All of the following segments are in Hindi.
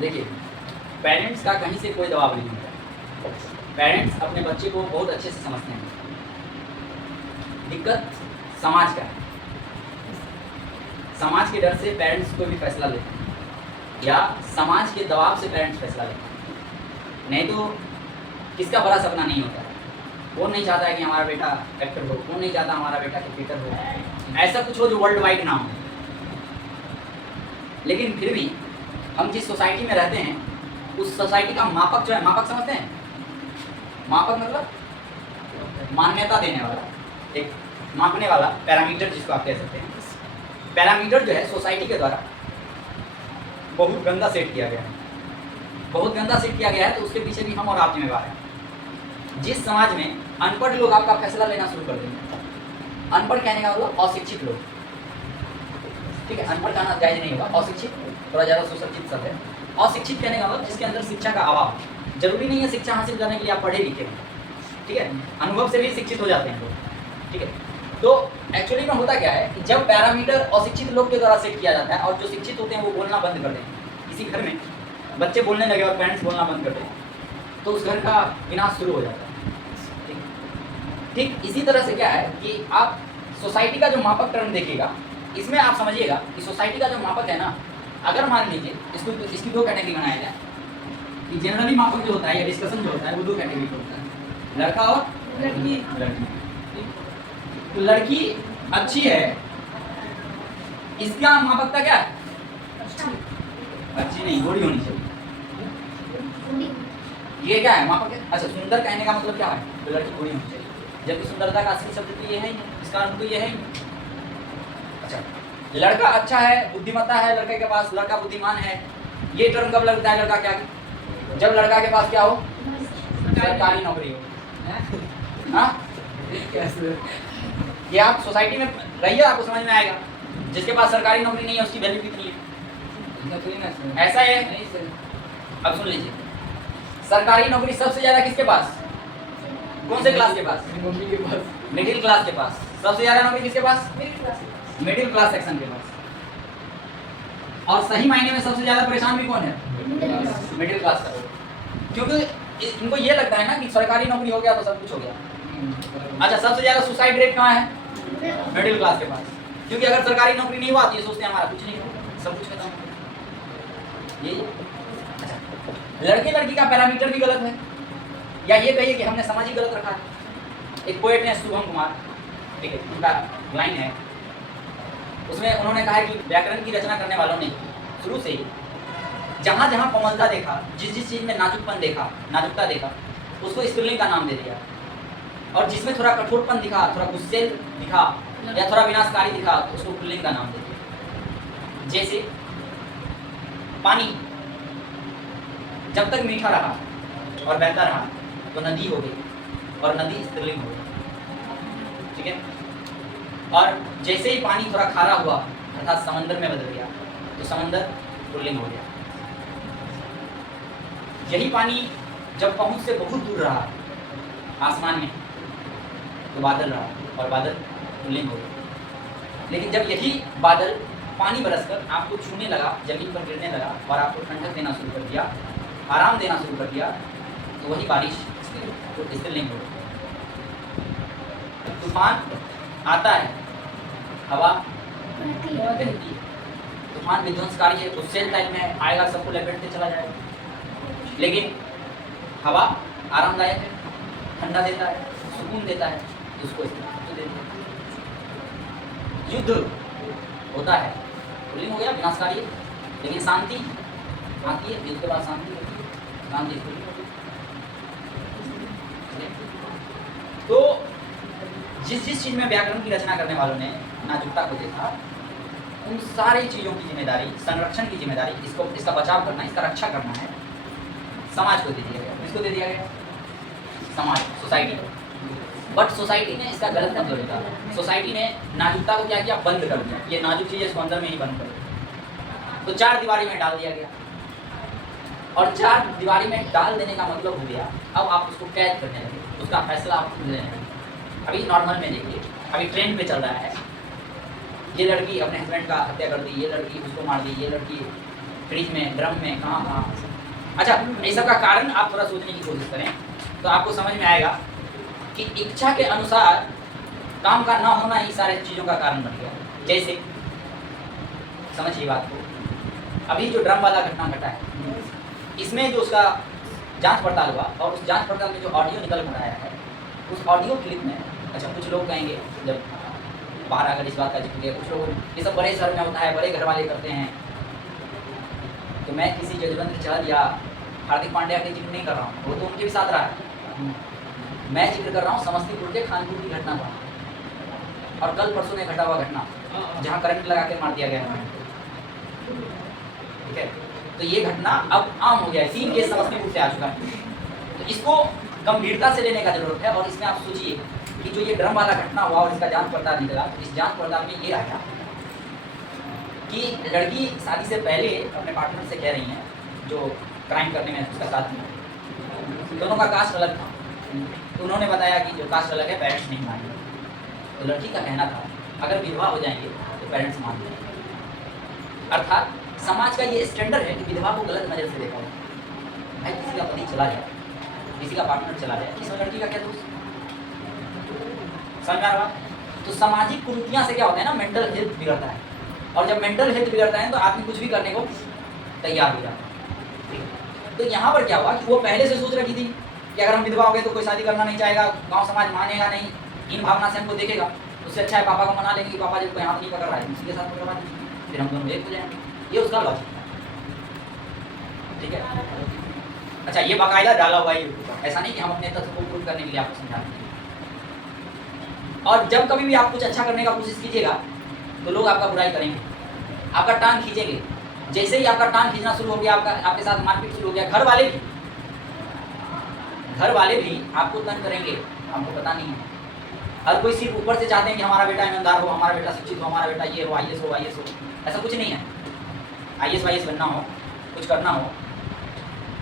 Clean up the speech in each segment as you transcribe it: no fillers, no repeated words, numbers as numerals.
देखिए, पेरेंट्स का कहीं से कोई दबाव नहीं होता। पेरेंट्स अपने बच्चे को बहुत अच्छे से समझते हैं। दिक्कत समाज का है। समाज के डर से पेरेंट्स कोई भी फैसला लेते हैं, या समाज के दबाव से पेरेंट्स फैसला लेते हैं। नहीं तो किसका बड़ा सपना नहीं होता है। कौन नहीं चाहता है कि हमारा बेटा एक्टर हो, कौन नहीं चाहता हमारा बेटा क्रिकेटर हो, ऐसा कुछ हो जो वर्ल्ड वाइड ना हो। लेकिन फिर भी हम जिस सोसाइटी में रहते हैं उस सोसाइटी का मापक जो है, मापक समझते हैं? मापक मतलब मान्यता देने वाला, एक मापने वाला, पैरामीटर जिसको आप कह सकते हैं। पैरामीटर जो है सोसाइटी के द्वारा बहुत गंदा सेट किया गया है, बहुत गंदा सेट किया गया है। तो उसके पीछे भी हम और आप जिम्मेवार हैं। जिस समाज में अनपढ़ लोग आपका फैसला लेना शुरू कर देंगे, अनपढ़ कहने का मतलब अशिक्षित लोग, ठीक है, अनपढ़ कहना जायज नहीं होगा, अशिक्षित थोड़ा ज़्यादा सुसज्जित शब्द है। अशिक्षित कहने का मतलब जिसके अंदर शिक्षा का अभाव। जरूरी नहीं है शिक्षा हासिल करने के लिए आप पढ़े लिखे हैं, ठीक है, अनुभव से भी शिक्षित हो जाते हैं लोग, ठीक है। तो एक्चुअली में होता क्या है कि जब पैरामीटर अशिक्षित लोग के द्वारा सेट किया जाता है और जो शिक्षित होते हैं वो बोलना बंद कर दें, किसी घर में बच्चे बोलने लगे और पेरेंट्स बोलना बंद कर दें, तो उस घर का विनाश शुरू हो जाता है। ठीक इसी तरह से क्या है कि आप सोसाइटी का जो मापक टर्म देखिएगा, इसमें आप समझिएगा कि सोसाइटी का जो मापक है ना, अगर मान लीजिए इसकी दो कैटेगरी बनाया जाए कि जनरली मापक जो होता है या डिस्कशन जो होता है वो दो कैटेगरी का होता है, लड़का और लड़की। तो लड़की अच्छी है, इसका मापकता क्या है? अच्छी नहीं, गोरी होनी चाहिए। ये क्या है मापक है? अच्छा, सुंदर कहने का मतलब क्या है? तो लड़की गोरी होनी चाहिए, जबकि सुंदरता का असली शब्द तो ये है ही नहीं, इसका अर्थ तो ये है ही नहीं। अच्छा, लड़का अच्छा है, बुद्धिमत्ता है लड़के के पास, लड़का बुद्धिमान है, ये टर्म कब लगता है? लड़का क्या, जब लड़का के पास क्या हो? सरकारी नौकरी हो। हाँ, ये आप सोसाइटी में रहिए, आपको समझ में आएगा। जिसके पास सरकारी नौकरी नहीं है उसकी वैल्यू कितनी है? ऐसा है। अब सुन लीजिए, सरकारी नौकरी सबसे ज्यादा किसके पास? कौन से क्लास के पास? मिडिल क्लास के पास। सबसे ज्यादा नौकरी किसके पास? मिडिल क्लास सेक्शन के पास। और सही मायने में सबसे ज्यादा परेशान भी कौन है? मिडिल क्लास का। क्योंकि इनको ये लगता है ना कि सरकारी नौकरी हो गया तो सब कुछ हो गया। अच्छा, सबसे ज्यादा सुसाइड रेट कहाँ है? मिडिल क्लास के पास। क्योंकि अगर सरकारी नौकरी नहीं हुआ तो ये सोचते हैं हमारा कुछ नहीं होगा, सब कुछ खत्म हो गया। अच्छा, लड़के लड़की का पैरामीटर भी गलत है, या ये कहिए कि हमने समाज ही गलत रखा है। एक पोएट है शुभम कुमार, ठीक है, उनका लाइन है, उसमें उन्होंने कहा है कि व्याकरण की रचना करने वालों ने शुरू से ही जहाँ जहाँ कोमलता देखा, जिस जिस चीज़ में नाजुकपन देखा, नाजुकता देखा, उसको स्त्रीलिंग का नाम दे दिया। और जिसमें थोड़ा कठोरपन दिखा, थोड़ा गुस्सेल दिखा या थोड़ा विनाशकारी दिखा, तो उसको पुल्लिंग का नाम दे दिया। जैसे पानी जब तक मीठा रहा और बहता रहा तो नदी हो गई, और नदी स्त्रीलिंग हो गई, ठीक है। और जैसे ही पानी थोड़ा खारा हुआ अर्थात समंदर में बदल गया तो समंदर पुल्लिंग हो गया। यही पानी जब पहुंच से बहुत दूर रहा आसमान में तो बादल रहा, और बादल पुल्लिंग हो गया। लेकिन जब यही बादल पानी बरसकर आपको छूने लगा, जमीन पर गिरने लगा और आपको ठंडक देना शुरू कर दिया, आराम देना शुरू कर दिया, तो वही बारिश स्त्रीलिंग हो गई। तूफान आता है, हवा बहती है, तूफान विध्वंसकारी है, गुस्सेल टाइप में आएगा, सबको लपेटते चला जाएगा। लेकिन हवा आरामदायक है, ठंडा देता है, सुकून देता है, उसको तो देता है। युद्ध होता है, पुल्लिंग हो गया, विनाशकारी है। लेकिन शांति आती है, युद्ध के बाद शांति होती है, शांति पुल्लिंग होती है। तो जिस जिस चीज़ में व्याकरण की रचना करने वालों ने नाजुकता को देखा, उन सारी चीज़ों की जिम्मेदारी, संरक्षण की जिम्मेदारी, इसका बचाव करना, इसका रक्षा करना है, समाज को दे दिया गया। किसको दे दिया गया? समाज, सोसाइटी को। बट सोसाइटी ने इसका गलत मतलब निकाला। सोसाइटी ने नाजुकता को क्या किया? बंद कर दिया। ये नाजुक चीज़ इसको अंदर में ही बंद कर दिया, तो चार दीवारी में डाल दिया गया। और चार दीवारी में डाल देने का मतलब हो गया अब आप उसको कैद करने लगे, उसका फैसला आप खुद लेने लगे। अभी नॉर्मल में देखिए, अभी ट्रेंड पे चल रहा है, ये लड़की अपने हस्बैंड का हत्या कर दी, ये लड़की उसको मार दी, ये लड़की फ्रिज में, ड्रम में, कहाँ कहाँ। अच्छा, इस सब का कारण आप थोड़ा सोचने की कोशिश करें तो आपको समझ में आएगा कि इच्छा के अनुसार काम का ना होना ही सारे चीज़ों का कारण बन गया। जैसे समझिए बात को, अभी जो ड्रम वाला घटना घटा है, इसमें जो उसका जांच पड़ताल हुआ और उस जांच पड़ताल में जो ऑडियो निकल कर आया है, उस ऑडियो क्लिप में, अच्छा कुछ लोग कहेंगे जब बाहर आकर इस बात का जिक्र किया, कुछ लोग ये सब बड़े शहर में होता है, बड़े घर वाले करते हैं, तो मैं किसी जजवंत चहल या हार्दिक पांड्या का जिक्र नहीं कर रहा हूँ, वो तो उनके भी साथ रहा है। मैं जिक्र कर रहा हूँ समस्तीपुर के खानपुर की घटना का, और कल परसों में घटा हुआ घटना जहाँ करंट लगा के मार दिया गया। ठीक है, तो ये घटना अब आम हो गया है, 3 केस समस्तीपुर से आ चुका है, तो इसको गंभीरता से लेने का जरूरत है। और इसमें आप सोचिए कि जो ये ड्रम वाला घटना हुआ और इसका जांच पड़ताल निकला, तो इस जांच पड़ताल में ये आया कि लड़की शादी से पहले अपने पार्टनर से कह रही हैं जो क्राइम करने में उसका साथ में, दोनों का कास्ट अलग था, तो उन्होंने बताया कि जो कास्ट अलग है पेरेंट्स नहीं मानेंगे। तो लड़की का कहना था अगर विधवा हो जाएंगे तो पेरेंट्स मान लेंगे। अर्थात समाज का ये स्टैंडर्ड है कि विधवा को गलत नज़र से देखा जाए। भाई किसी का पति चला जाए, किसी का पार्टनर चला जाए, इसमें लड़की का क्या दोष? समझ में आ रहा? तो सामाजिक कुरीतियाँ से क्या होता है ना, मेंटल हेल्थ बिगड़ता है, और जब मेंटल हेल्थ बिगड़ता है तो आदमी कुछ भी करने को तैयार हो जाता है। तो यहाँ पर क्या हुआ कि वो पहले से सोच रखी थी कि अगर हम विधवा हो गए तो कोई शादी करना नहीं चाहेगा, गाँव समाज मानेगा नहीं, इन भावना से हमको देखेगा, उससे अच्छा है पापा को मना लेंगे कि पापा जब कोई हाथ नहीं पकड़ रहा है उसी के साथ पकड़वा देंगे, फिर हम दोनों एक हो जाएंगे। ये उसका लॉजिक है। ठीक है, अच्छा ये बाकायदा डाला हुआ है यूट्यूब पर, ऐसा नहीं कि हम अपने तथ्य को प्रूव करने के लिए आपको समझाते हैं। और जब कभी भी आप कुछ अच्छा करने का कोशिश कीजिएगा तो लोग आपका बुराई करेंगे, आपका टांग खींचेंगे। जैसे ही आपका टांग खींचना शुरू हो गया, आपके साथ मारपीट शुरू हो गया, घर वाले भी आपको तंग करेंगे, आपको पता नहीं है। हर कोई सिर्फ ऊपर से चाहते हैं कि हमारा बेटा ईमानदार हो, हमारा बेटा शिक्षित हो, हमारा बेटा ये हो, IAS हो, ऐसा कुछ नहीं है। IAS बनना हो, कुछ करना हो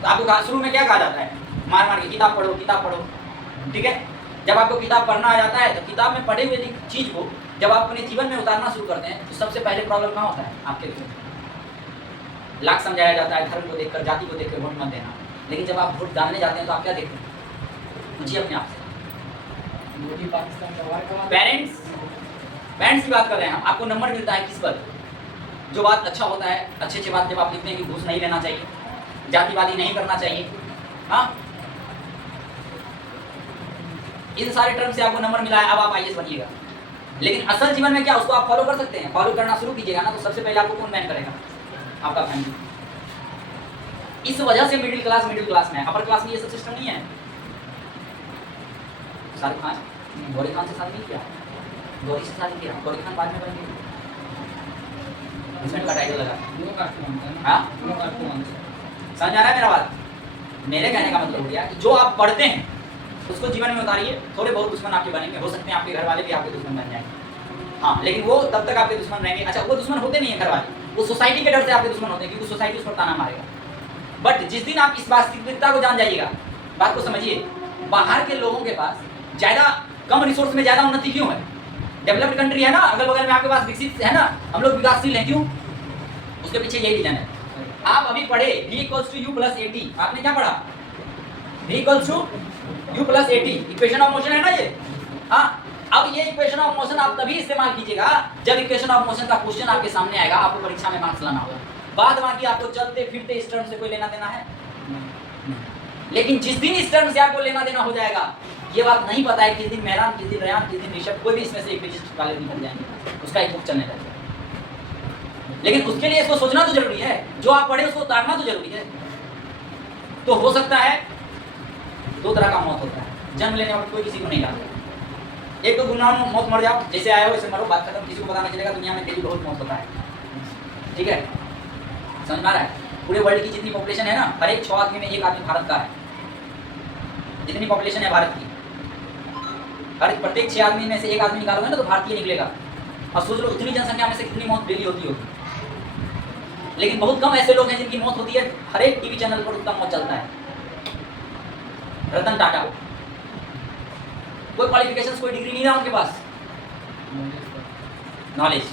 तो आपको शुरू में क्या कहा जाता है, मार के किताब पढ़ो, किताब पढ़ो। ठीक है, जब आपको किताब पढ़ना आ जाता है तो किताब में पढ़े हुए चीज़ को जब आप अपने जीवन में उतारना शुरू करते हैं तो सबसे पहले प्रॉब्लम कहाँ होता है आपके लिए? लाख समझाया जाता है धर्म को देखकर, जाति को देखकर वोट मत देना, लेकिन जब आप वोट डालने जाते हैं तो आप क्या देखते हैं? पूछिए अपने आप से। पेरेंट्स की बात कर रहे हैं हम, आपको नंबर मिलता है किस पर? जो बात अच्छा होता है, अच्छे बात जब आप लिखते हैं कि घूस नहीं लेना चाहिए, जातिवादी नहीं करना चाहिए, हाँ, इन सारे टर्म से आपको नंबर मिला है, अब आप IAS बनिएगा। लेकिन असल जीवन में क्या उसको आप फॉलो कर सकते हैं? फॉलो करना शुरू कीजिएगा ना तो सबसे पहले आपको कौन बैन करेगा? आपका फैमिली। इस वजह से मिडिल क्लास में है, अपर क्लास में ये सब सिस्टम नहीं है। शाहरुख खान गौरी खान से शादी नहीं किया, गौरी से शादी किया, गौरी खान बाद में बन गई, इसमें का टाइटल लगा। हाँ, समझ आ रहा है मेरा बात? मेरे कहने का मतलब हो गया कि जो आप पढ़ते हैं उसको जीवन में उतारिए। थोड़े बहुत दुश्मन आपके बनेंगे, हो सकते हैं आपके घर वाले भी आपके दुश्मन बन जाएंगे, हाँ, लेकिन वो तब तक आपके दुश्मन रहेंगे। अच्छा, वो दुश्मन होते नहीं है घर वाले, वो सोसाइटी के डर से आपके दुश्मन होते हैं, क्योंकि सोसाइटी उस पर ताना मारेगा। बट जिस दिन आप इस वास्तविकता को जान जाइएगा, बात को समझिए, बाहर के लोगों के पास ज़्यादा कम रिसोर्स में ज़्यादा उन्नति क्यों है? डेवलप्ड कंट्री है ना, अगल बगल में आपके पास विकसित है ना, हम लोग विकासशील हैं, क्यों? उसके पीछे यही रीजन है। आप अभी पढ़े V = U + AT, आपने क्या पढ़ा? V = U + AT, equation of motion है ना ये। हाँ, अब ये इक्वेशन ऑफ मोशन आप तभी इस्तेमाल कीजिएगा जब इक्वेशन ऑफ मोशन का क्वेश्चन आपके सामने आएगा, आपको परीक्षा में मार्क्स लाना होगा। बाद बाकी आपको चलते फिरते इस टर्म से कोई लेना देना है? लेकिन जिस दिन इस टर्म से आपको लेना देना हो जाएगा, ये बात नहीं पता है किस दिन मेहरान, किस दिन रेहान, किस दिन ऋषभ, कोई भी इसमें से एक विशिष्ट वाले निकल जाएंगे, उसका एक बुक चलने लगेगा। लेकिन उसके लिए इसको सोचना तो जरूरी है, जो आप पढ़े उसको उतारना तो जरूरी है। तो हो सकता है 2 तरह का मौत होता है, जन्म लेने वक्त कोई किसी को नहीं लाता। एक तो गुमनाम मौत, मर जाओ, जैसे आए हो वैसे मरो, बात खत्म, किसी को पता नहीं चलेगा। दुनिया में तेरी बहुत मौत होता है, ठीक है, समझ में आ रहा है? पूरे वर्ल्ड की जितनी पॉपुलेशन है ना, हर एक 6 आदमी में 1 आदमी भारत का है। जितनी पॉपुलेशन है भारत की, हर प्रत्येक 6 आदमी में से 1 आदमी निकालोगे ना तो भारतीय निकलेगा। और सोच लो उतनी जनसंख्या में से कितनी मौत डेली होती होगी। लेकिन बहुत कम ऐसे लोग हैं जिनकी मौत होती है, हर एक टीवी चैनल पर उसका मौत चलता है। रतन टाटा, कोई क्वालिफिकेशंस, कोई डिग्री नहीं रहा उनके पास, नॉलेज।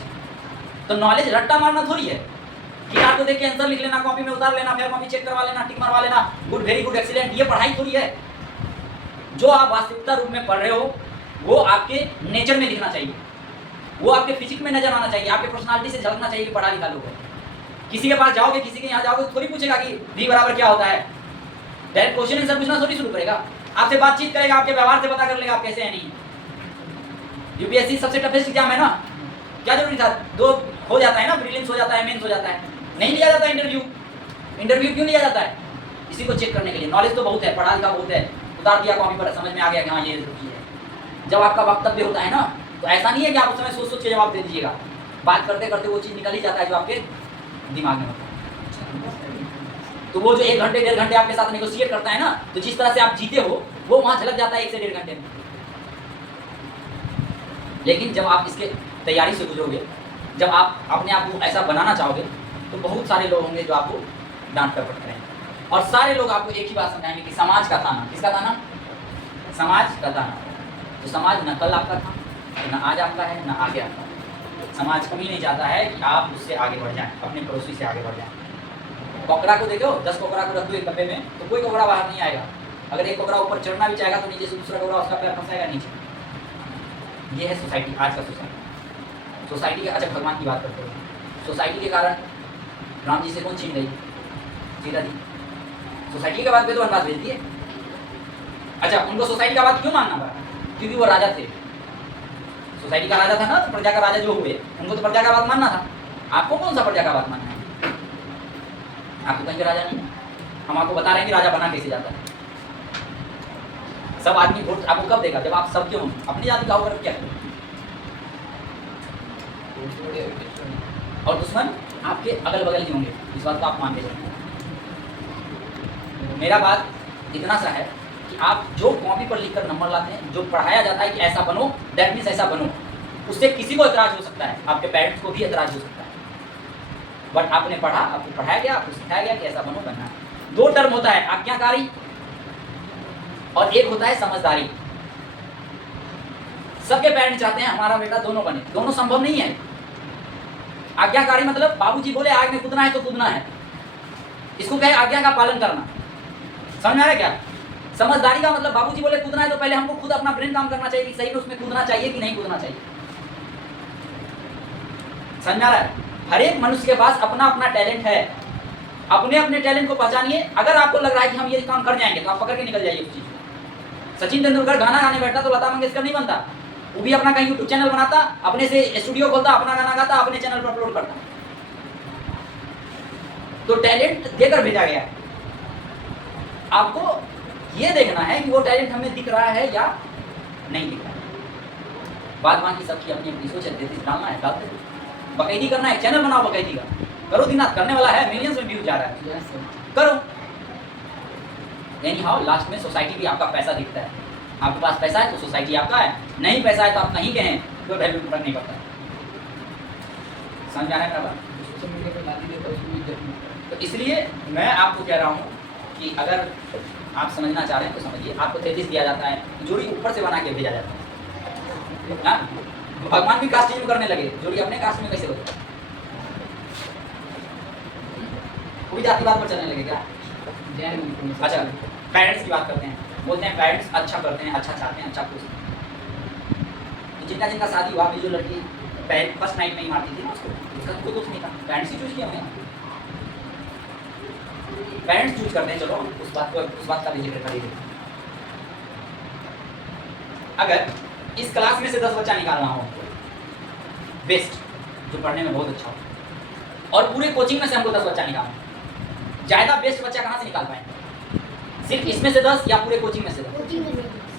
तो नॉलेज रट्टा मारना थोड़ी है, किताब को देख के आंसर लिख लेना, कॉपी में उतार लेना, फिर कॉपी चेक करवा लेना, टिक मारवा लेना, गुड, वेरी गुड, एक्सीलेंट, ये पढ़ाई थोड़ी है। जो आप वास्तविकता रूप में पढ़ रहे हो वो आपके नेचर में दिखना चाहिए, वो आपके फिजिक्स में नजर आना चाहिए, आपके पर्सनालिटी से झलकना चाहिए कि पढ़ा लिखा लोग है। किसी के पास जाओगे, किसी के यहाँ जाओगे तो थोड़ी पूछेगा कि V बराबर क्या होता है, डायरेक्ट क्वेश्चन आंसर पूछना थोड़ी शुरू करेगा, आपसे बातचीत करेगा, आपके व्यवहार से पता कर लेगा आप कैसे हैं नहीं। यूपीएससी सबसे टफेस्ट एग्जाम है ना, क्या जरूरी था, 2 हो जाता है ना, प्रीलिम्स हो जाता है, मेंस हो जाता है, नहीं लिया जाता इंटरव्यू। इंटरव्यू क्यों लिया जाता है? इसी को चेक करने के लिए। नॉलेज तो बहुत है, पढ़ा लिखा बहुत है, उतार दिया कॉपी पर, समझ में आ गया कि हाँ ये है। जब आपका वक्तव्य होता है ना तो ऐसा नहीं है कि आप उस समय सोच सोच के जवाब दे दीजिएगा, बात करते करते वो चीज़ निकल ही जाता है जो आपके दिमाग में होता है। तो वो जो 1 घंटे 1.5 घंटे आपके साथ नेगोशिएट करता है ना, तो जिस तरह से आप जीते हो वो वहाँ झलक जाता है 1 से 1.5 घंटे में। लेकिन जब आप इसके तैयारी से गुजरोगे, जब आप अपने आप को ऐसा बनाना चाहोगे तो बहुत सारे लोग होंगे जो आपको डांट टपट करेंगे, और सारे लोग आपको एक ही बात समझाएंगे कि समाज का ताना। किसका ताना? समाज का ताना। तो समाज न कल आपका था, न आज आपका है, न आगे आपका है। समाज कभी नहीं चाहता है कि आप उससे आगे बढ़ जाएं, अपने पड़ोसी से आगे बढ़ जाएं। कोकरा को देखो, 10 कोकरा को रख दो एक डब्बे में तो कोई कोकरा बाहर नहीं आएगा। अगर एक कोकरा ऊपर चढ़ना भी चाहेगा तो नीचे से दूसरा कोकरा उसका पैर फंसाएगा नीचे। ये है सोसाइटी, आज का सोसाइटी। सोसाइटी के, अच्छा भगवान की बात करते हैं, सोसाइटी के कारण राम जी से कौन छीन गई? सीता जी। सोसाइटी के बाद पे तो वनवास भेज दिए। अच्छा, उनको सोसाइटी का बात क्यों मानना पड़ा? क्योंकि वो राजा थे, सोसाइटी का राजा था ना, तो प्रजा का राजा जो हुए उनको तो प्रजा का बात मानना था। आपको कौन सा प्रजा का बात मानना है? आपको कहीं का राजा नहीं। हम आपको बता रहे हैं कि राजा बना कैसे जाता है। सब आदमी वोट आपको कब देगा? जब आप सबके होंगे। अपनी जाति का होकर क्या करें? और दुश्मन आपके अगल बगल ही होंगे, इस बात को आप मान लीजिए। मेरा बात इतना सा है कि आप जो कॉपी पर लिखकर नंबर लाते हैं, जो पढ़ाया जाता है कि ऐसा बनो, दैट मीन्स ऐसा बनो, उससे किसी को एतराज हो सकता है, आपके पेरेंट्स को भी एतराज हो सकता है। बट आपने पढ़ा, आपको पढ़ाया गया, आपको सिखाया गया कि ऐसा बनो, बनना है। 2 टर्म होता है, आज्ञाकारी और एक होता है समझदारी। सबके पेरेंट्स चाहते हैं हमारा बेटा दोनों बने, दोनों संभव नहीं है। आज्ञाकारी मतलब बाबूजी बोले आग में कूदना है तो कूदना है, इसको कहे आज्ञा का पालन करना। समझ में आ रहा है क्या? समझदारी का मतलब बाबूजी बोले कूदना है तो पहले हमको खुद अपना ब्रेन काम करना चाहिए कि सही में उसमें कूदना चाहिए कि नहीं कूदना चाहिए। समझ में आ रहा है? हर एक मनुष्य के पास अपना अपना टैलेंट है, अपने अपने टैलेंट को पहचानिए। अगर आपको लग रहा है कि हम ये काम कर जाएंगे तो आप पकड़ के निकल जाइए उस चीज को। सचिन तेंदुलकर गाना गाने बैठता तो लता मंगेशकर नहीं बनता, वो भी अपना कहीं यूट्यूब चैनल बनाता, अपने से स्टूडियो खोलता, अपना गाना गाता, अपने चैनल पर अपलोड करता। तो टैलेंट देकर भेजा गया है। आपको ये देखना है कि वो टैलेंट हमें दिख रहा है या नहीं दिख रहा है। बात बाकी सबकी अपनी अपनी सोच है, डालना है डालते, बकैती करना है, चैनल बनाओ बकैती का, करो दिनात, करने वाला है, मिलियंस में व्यूज जा रहा है, करो। एनी हाउ लास्ट में सोसाइटी भी आपका पैसा दिखता है। आपके पास पैसा है तो सोसाइटी आपका है, नहीं पैसा है तो आप कहीं के हैं, कोई वैल्यू फर्क नहीं पड़ता। समझ आ रहा है मेरा बात? तो इसलिए मैं आपको कह रहा हूँ कि अगर आप समझना चाह रहे हैं तो समझिए। आपको 33 दिया जाता है, जोड़ी ऊपर से बना के भेजा जाता है ना? भगवान भी कास्ट चेंज करने लगे, जोड़ी अपने कास्ट में कैसे होता है? कोई जातिवाद पर चलने लगे क्या? अच्छा, पेरेंट्स की बात करते हैं, बोलते हैं पेरेंट्स अच्छा करते हैं, अच्छा चाहते हैं, अच्छा खुश हैं। तो जिनका जिनका शादी हुआ, जो लड़की फर्स्ट नाइट में ही मारती थी उसको, उसका कोई दोस्त नहीं था, पेरेंट्स ही चूज किया होंगे। पेरेंट्स चूज करते हैं, चलो उस बात का भी जिक्र करेंगे। अगर इस क्लास में से 10 बच्चा निकालना हो बेस्ट, जो पढ़ने में बहुत अच्छा हो, और पूरे कोचिंग में से हमको 10 बच्चा निकालना, ज्यादा बेस्ट बच्चा कहाँ से निकाल पाएंगे? सिर्फ इसमें से 10 या पूरे कोचिंग में से 10?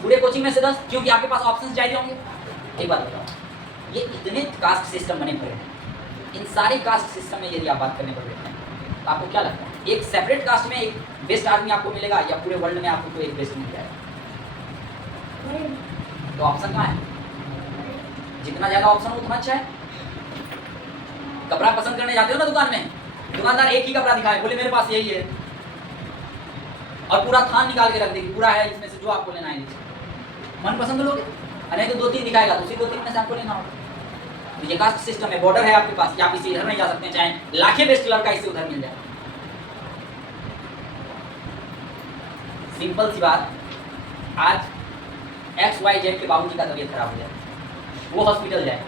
पूरे कोचिंग में से 10, क्योंकि आपके पास ऑप्शंस ज्यादा होंगे। एक बात बताओ, ये इतने कास्ट सिस्टम बने पड़े हैं, इन सारे कास्ट सिस्टम में यदि आप बात करने पर बैठे हैं तो आपको क्या लगता है एक सेपरेट कास्ट में एक बेस्ट आदमी आपको मिलेगा या पूरे वर्ल्ड में आपको कोई एक बेस्ट मिल जाएगा? तो ऑप्शन कहाँ है? जितना ज्यादा ऑप्शन हो उतना अच्छा है। कपड़ा पसंद करने जाते हो ना दुकान में, दुकानदार एक ही कपड़ा दिखाए, बोले मेरे पास यही है, और पूरा थान निकाल के रख देगी, पूरा है इसमें से जो आपको लेना है लीजिए। मन पसंद लोगे, नहीं तो 2-3 दिखाएगा, तो उसी 2-3 में से आपको लेना होगा। तो ये कास्ट सिस्टम है, बॉर्डर है आपके पास कि आप इससे इधर नहीं जा सकते, चाहे लाखे बेस्ट लड़का इससे उधर मिल जाए। सिंपल सी बात, आज XYZ के बाबूजी का तबीयत खराब हो जाए, वो हॉस्पिटल जाए,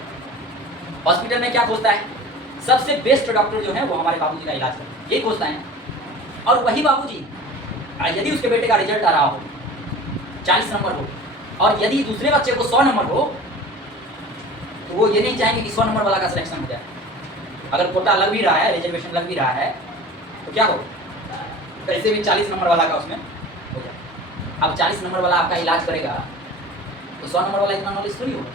हॉस्पिटल में क्या खोजता है? सबसे बेस्ट डॉक्टर जो है वो हमारे बाबूजी का इलाज करे, यही खोजता है। और वही बाबूजी यदि उसके बेटे का रिजल्ट आ रहा हो 40 नंबर हो, और यदि दूसरे बच्चे को 100 नंबर हो, तो वो ये नहीं चाहेंगे कि 100 नंबर वाला का सिलेक्शन हो जाए। अगर कोटा लग भी रहा है, रिजर्वेशन लग भी रहा है, तो क्या हो, कैसे भी 40 नंबर वाला का उसमें हो जाए। अब 40 नंबर वाला आपका इलाज करेगा तो 100 नंबर वाला इतना नॉलेज थोड़ी होगा।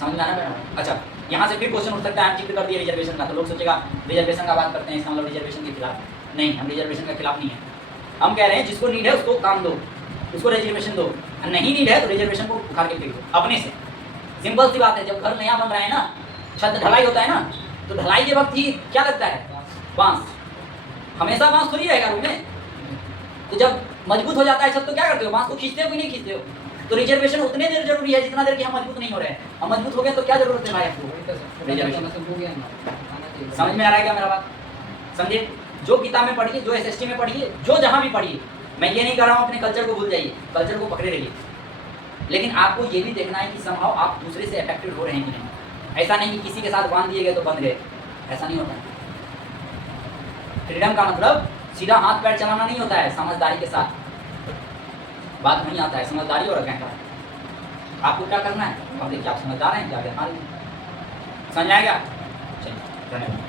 समझ में आना बेटा? अच्छा, यहाँ से फिर क्वेश्चन उठ सकता है, हम जिक्र कर दिए रिजर्वेशन का, तो लोग सोचेगा रिजर्वेशन का बात करते हैं, इसका मतलब रिजर्वेशन के खिलाफ नहीं, हम रिजर्वेशन के खिलाफ नहीं है। हम कह रहे हैं जिसको नीड है उसको काम दो, उसको रिजर्वेशन दो, नहीं नीड है तो रिजर्वेशन को उखाड़ के फेंक दो अपने से। सिंपल सी बात है, जब घर नया बन रहा है ना, छत ढलाई होता है ना, तो ढलाई के वक्त ही क्या लगता है? बांस। हमेशा बांस थोड़ी रहेगा रूम में, तो जब मजबूत हो जाता है छत तो क्या करते हो? बांस को खींचते हो कि नहीं खींचते हो? तो रिजर्वेशन उतने देर जरूरी है जितना देर कि हम मजबूत नहीं हो रहे हैं। हम मजबूत हो गए तो क्या जरूरत है भाई आपको? रिजर्वेशन। समझ में आ रहा है क्या मेरा बात? समझिए, जो किताब में पढ़िए, जो SST में पढ़िए, जो जहाँ भी पढ़िए, मैं ये नहीं कर रहा हूँ अपने कल्चर को भूल जाइए, कल्चर को पकड़े रहिए, लेकिन आपको ये भी देखना है कि समहाउ आप दूसरे से अफेक्टेड हो रहे हैं कि नहीं। ऐसा नहीं कि किसी के साथ बांध दिए गए तो बंध गए, ऐसा नहीं होता है। फ्रीडम का मतलब सीधा हाथ पैर चलाना नहीं होता है, समझदारी के साथ बात नहीं आता है, समझदारी और अहंकार। आपको क्या करना है? अब देखिए, आप समझदार हैं क्या? समझ आएगा? चलिए, धन्यवाद।